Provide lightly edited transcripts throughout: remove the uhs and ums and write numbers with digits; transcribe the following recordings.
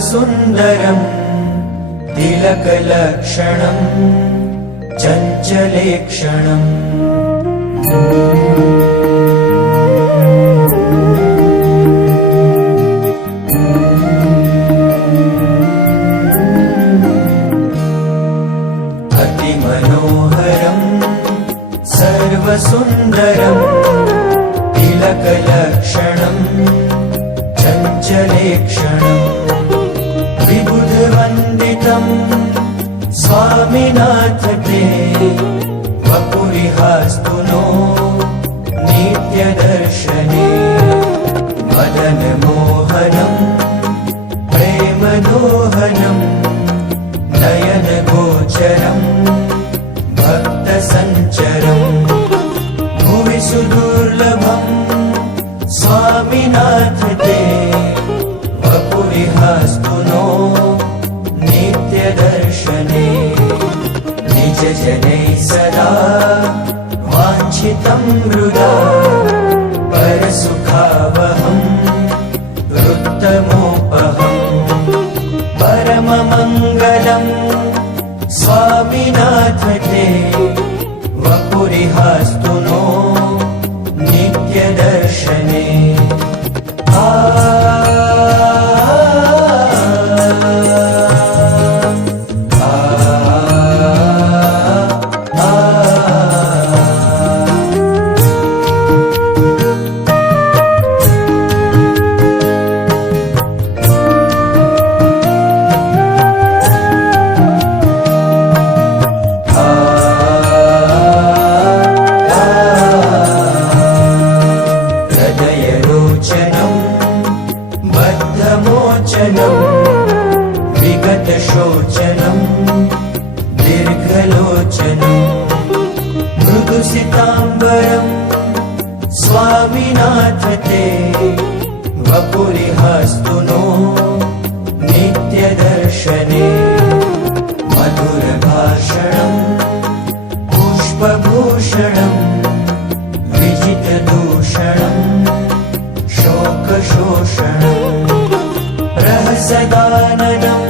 सर्वसुन्दरम् तिलकलक्षणम् चञ्चलेक्षणम् अतिमनोहरम् सर्वसुन्दरम् तिलकलक्षणम् चञ्चलेक्षणम् विबुधवन्दितम् स्वामिनाथ ते वपुरिहास्तु नो नित्यदर्शने मदनमोहनम् प्रेमदोहनम् नयनगोचरम् भक्तसञ्चरम् भुवि सुदुर्लभम् स्वामिनाथ ते वपुरिहास्तु नो नित्यदर्शने निजजनैः सदा वाञ्छितं हृदा परसुखावहम् रुत्तमोपहम् परममङ्गलम् स्वामिनाथ ते वपुरिहास्तु नो नित्यदर्शने विगतशोचनम् दीर्घलोचनम् मृदुसिताम्बरम् स्वामिनाथ ते वपुरिहास्तु नो नित्यदर्शने मधुरभाषणम् पुष्पभूषणम् विजितदूषणम् शोकशोषणम् रहसदाननम्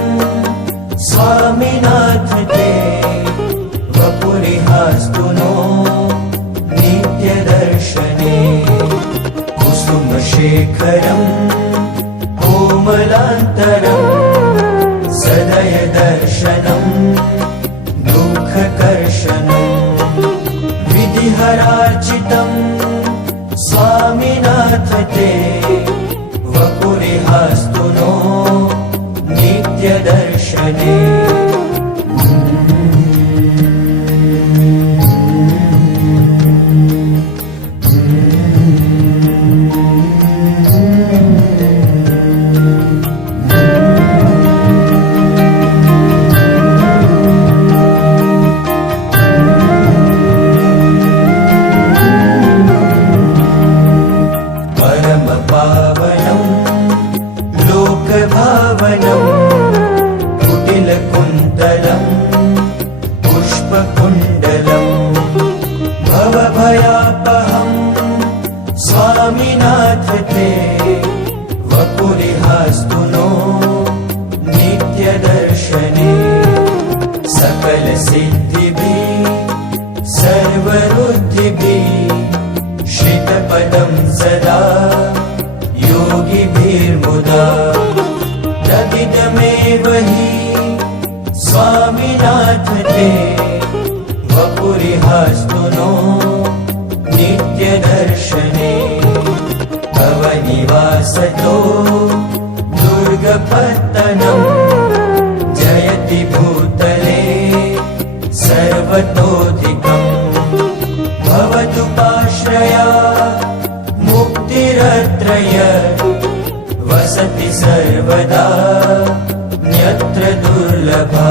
स्वामिनाथ ते वपुरिहास्तु नो नित्यदर्शने कुसुमशेखरम् कोमलान्तरम् सदयदर्शनम् दुःखकर्षणम् विधिहरार्चितम् स्वामिनाथ ते वपुरिहास्तु नो नित्यदर्शने परमपावनम् लोकभावनम् कुटिलकुन्तलम् पुष्पकुण्डलम् भवभयापहम् स्वामिनाथ ते वपुरिहास्तु नो नित्यदर्शने सकलसिद्धिभिः सर्वरुद्धिभिः श्रितपदं सदा योगिभिर्मुदा तदिदमेव हि स्वामिनाथ ते वपुरिहास्तु नो नित्यदर्शने भवनिवासतो दुर्गपत्तनम् जयति भूतले सर्वतोऽधिकम् भवतु पाश्रया मुक्तिरत्रय वसति सर्वदा न्यत्र दुर्लभा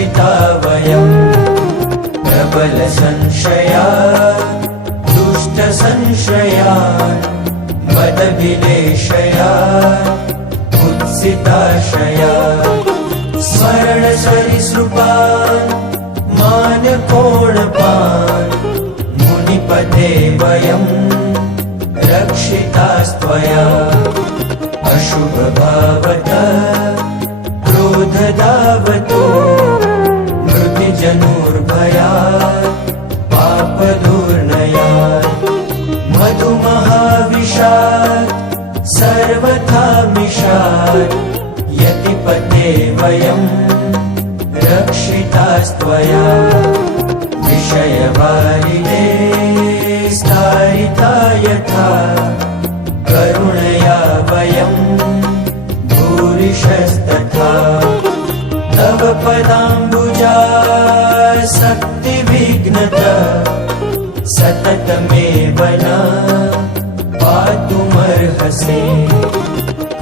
रक्षिता वयम् प्रबलसंशया दुष्टसंशया मदभिलेषया कुत्सिताशया स्मरणसरिसृपान् मानकोणपान् मुनिपते वयम् रक्षितास्त्वया अशुभभावतः क्रोधदावतो मृतिजनुर्भयात् पापदुर्नयात् मधुमहाविशात् सर्वथा मिषात् यतिपते वयम् रक्षितास्त्वया विषयवारिणे स्तारिता यथा करुणया वयम् भूरिशस्तथा तव पदाम्बुजासक्तिविघ्नता सततमेव न पातुमर्हसि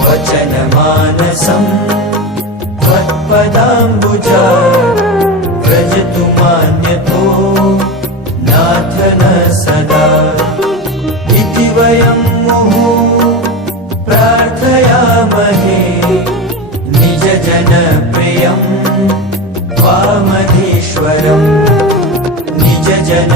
वचनमानसम् त्वत्पदाम्बुजा व्रजतु मान्यतो नाथ न सदा इति वयं मुहुः प्रार्थयामहे निजजनप्रियं त्वामधीश्वरम् निजजन